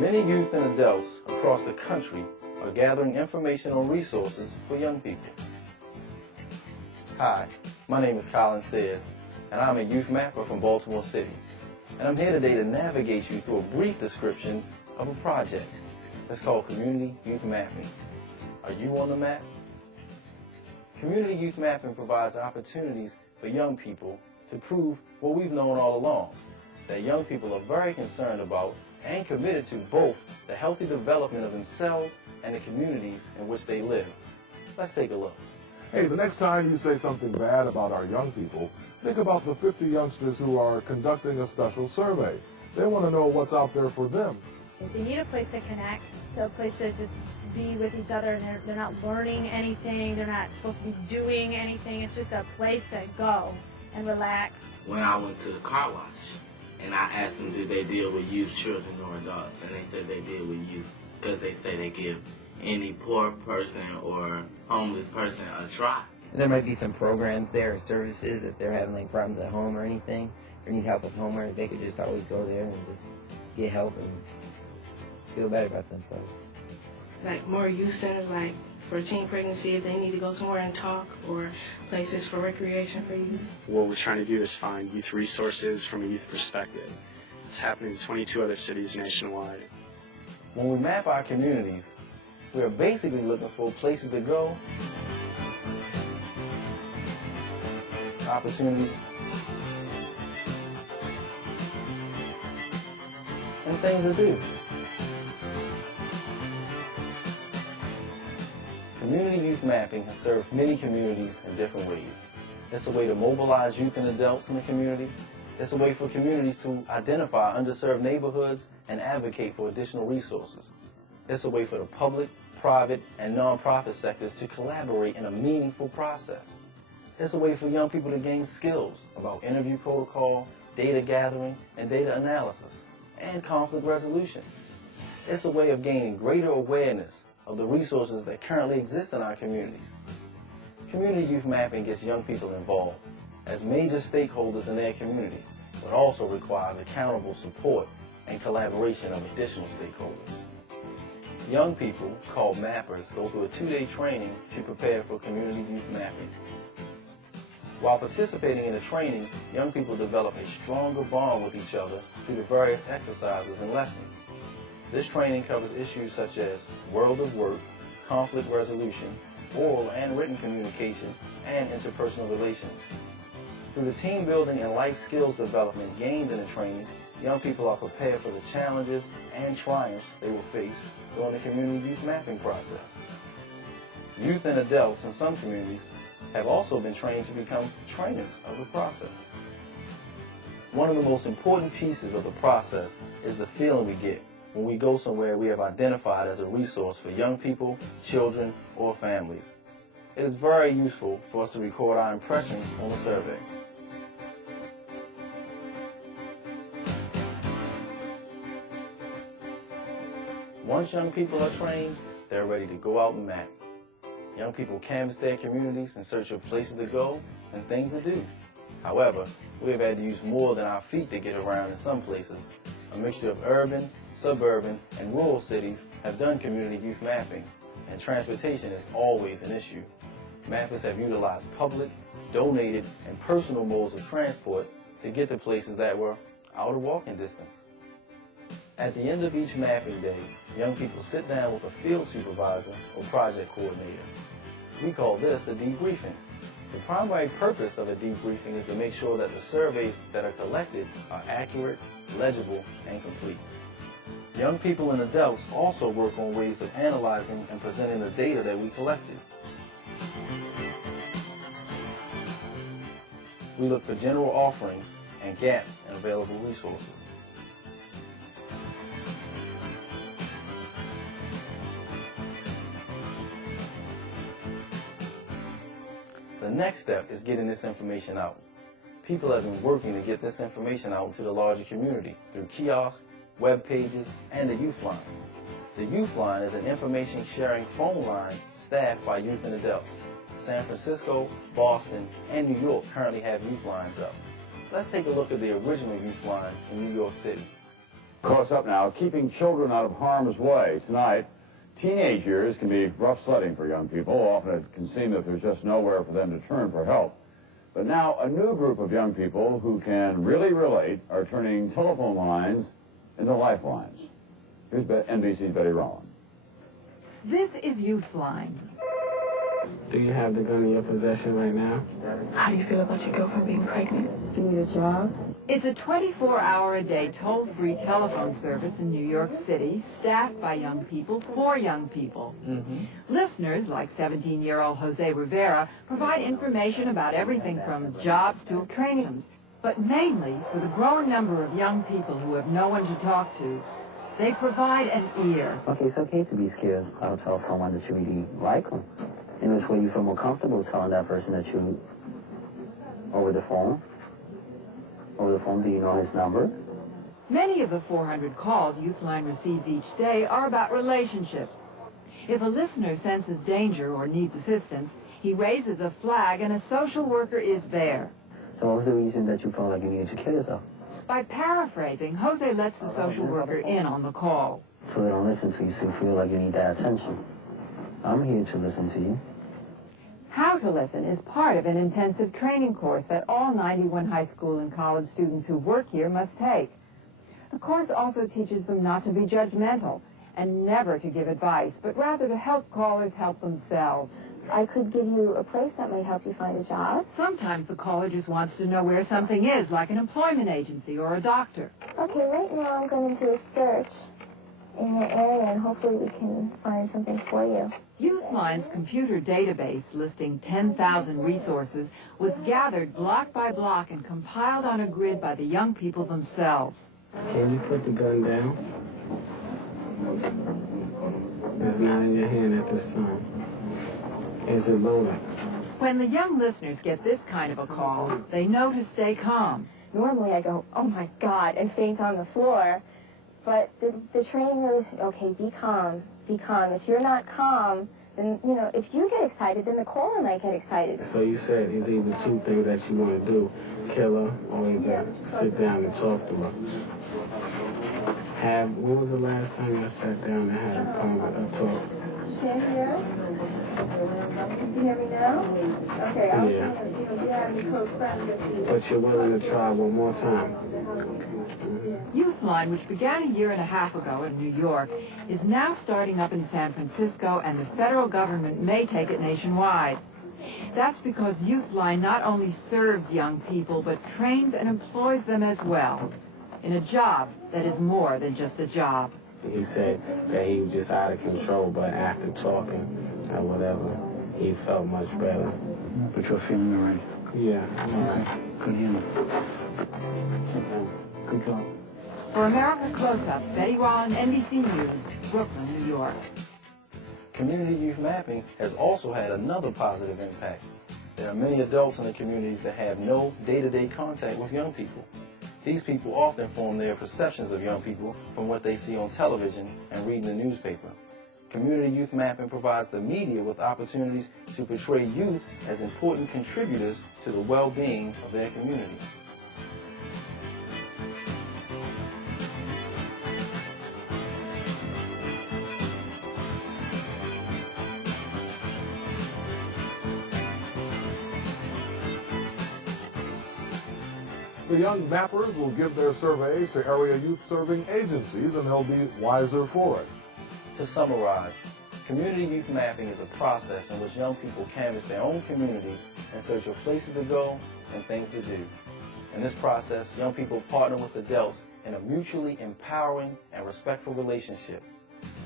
Many youth and adults across the country are gathering information on resources for young people. Hi, my name is Colin Sayers, and I'm a youth mapper from Baltimore City. And I'm here today to navigate you through a brief description of a project. It's called Community YouthMapping. Are you on the map? Community YouthMapping provides opportunities for young people to prove what we've known all along, that young people are very concerned about and committed to both the healthy development of themselves and the communities in which they live. Let's take a look. Hey, the next time you say something bad about our young people, think about the 50 youngsters who are conducting a special survey. They want to know what's out there for them. They need a place to connect, so a place to just be with each other, and they're not learning anything, they're not supposed to be doing anything. It's just a place to go and relax. When I went to the car wash and I asked them did they deal with youth, children, or adults, and they said they deal with youth because they say they give any poor person or homeless person a try. There might be some programs there or services if they're having like problems at home or anything, or need help with homework, they could just always go there and just get help and feel better about themselves. Like more youth centers, like for teen pregnancy, if they need to go somewhere and talk, or places for recreation for youth. What we're trying to do is find youth resources from a youth perspective. It's happening in 22 other cities nationwide. When we map our communities, we are basically looking for places to go, opportunities, and things to do. Community youth mapping has served many communities in different ways. It's a way to mobilize youth and adults in the community. It's a way for communities to identify underserved neighborhoods and advocate for additional resources. It's a way for the public, private, and nonprofit sectors to collaborate in a meaningful process. It's a way for young people to gain skills about interview protocol, data gathering, and data analysis, and conflict resolution. It's a way of gaining greater awareness of the resources that currently exist in our communities. Community youth mapping gets young people involved as major stakeholders in their community, but also requires accountable support and collaboration of additional stakeholders. Young people, called mappers, go through a 2-day training to prepare for community youth mapping. While participating in the training, young people develop a stronger bond with each other through the various exercises and lessons. This training covers issues such as world of work, conflict resolution, oral and written communication, and interpersonal relations. Through the team building and life skills development gained in the training, young people are prepared for the challenges and triumphs they will face during the community youth mapping process. Youth and adults in some communities have also been trained to become trainers of the process. One of the most important pieces of the process is the feeling we get when we go somewhere we have identified as a resource for young people, children, or families. It is very useful for us to record our impressions on a survey. Once young people are trained, they're ready to go out and map. Young people canvass their communities in search of places to go and things to do. However, we have had to use more than our feet to get around in some places. A mixture of urban, suburban, and rural cities have done community youth mapping, and transportation is always an issue. Mappers have utilized public, donated, and personal modes of transport to get to places that were out of walking distance. At the end of each mapping day, young people sit down with a field supervisor or project coordinator. We call this a debriefing. The primary purpose of a debriefing is to make sure that the surveys that are collected are accurate, legible, and complete. Young people and adults also work on ways of analyzing and presenting the data that we collected. We look for general offerings and gaps in available resources. The next step is getting this information out. People have been working to get this information out into the larger community through kiosks, web pages, and the Youth Line. The Youth Line is an information sharing phone line staffed by youth and adults. San Francisco, Boston, and New York currently have youth lines up. Let's take a look at the original youth line in New York City. Close up now, keeping children out of harm's way. Tonight, teenage years can be rough sledding for young people. Often it can seem that there's just nowhere for them to turn for help. But now a new group of young people who can really relate are turning telephone lines into lifelines. Here's NBC's Betty Rowan. This is Youthline. Do you have the gun in your possession right now? How do you feel about your girlfriend being pregnant? Do you need a job? It's a 24-hour-a-day toll-free telephone service in New York City, staffed by young people for young people. Listeners, like 17-year-old Jose Rivera, provide information about everything from jobs to trainings. But mainly, for the growing number of young people who have no one to talk to, they provide an ear. Okay, it's okay to be scared. I'll tell someone that you really like them. In which way you feel more comfortable telling that person that you, over the phone? Over the phone, do you know his number? Many of the 400 calls Youthline receives each day are about relationships. If a listener senses danger or needs assistance, he raises a flag and a social worker is there. So what was the reason that you felt like you needed to kill yourself? By paraphrasing, Jose lets the social worker in on the call. So they don't listen to you, so you feel like you need that attention. I'm here to listen to you. How to Listen is part of an intensive training course that all 91 high school and college students who work here must take. The course also teaches them not to be judgmental and never to give advice, but rather to help callers help themselves. I could give you a place that might help you find a job. Sometimes the caller just wants to know where something is, like an employment agency or a doctor. Okay, right now I'm going to do a search in your area, and hopefully we can find something for you. Youthline's computer database listing 10,000 resources was gathered block by block and compiled on a grid by the young people themselves. Can you put the gun down? It's not in your hand at this time. Is it loaded? When the young listeners get this kind of a call, they know to stay calm. Normally I go, oh my God, and faint on the floor. But the training really, okay, be calm, be calm. If you're not calm, then, you know, if you get excited, then the caller might get excited. So you said it's either two things that you want to do, kill her or either sit down and talk to her. When was the last time you sat down and had a talk? Can't hear? Can you hear me now? Okay, I was thinking, you know, you have any close friends that you... But you're willing to try one more time? Youthline, which began a year and a half ago in New York, is now starting up in San Francisco, and the federal government may take it nationwide. That's because Youthline not only serves young people, but trains and employs them as well, in a job that is more than just a job. He said that he was just out of control, but after talking or whatever, he felt much better. But you're feeling all right? Yeah. All right. Good healing. Good job. For America Close-Up, Betty Rollin, NBC News, Brooklyn, New York. Community Youth Mapping has also had another positive impact. There are many adults in the communities that have no day-to-day contact with young people. These people often form their perceptions of young people from what they see on television and read in the newspaper. Community Youth Mapping provides the media with opportunities to portray youth as important contributors to the well-being of their communities. The young mappers will give their surveys to area youth-serving agencies, and they'll be wiser for it. To summarize, Community Youth Mapping is a process in which young people canvass their own communities in search of places to go and things to do. In this process, young people partner with adults in a mutually empowering and respectful relationship.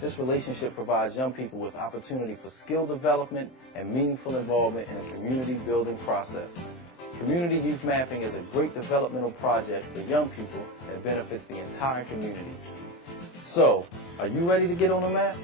This relationship provides young people with opportunity for skill development and meaningful involvement in a community-building process. Community Youth Mapping is a great developmental project for young people that benefits the entire community. So, are you ready to get on the map?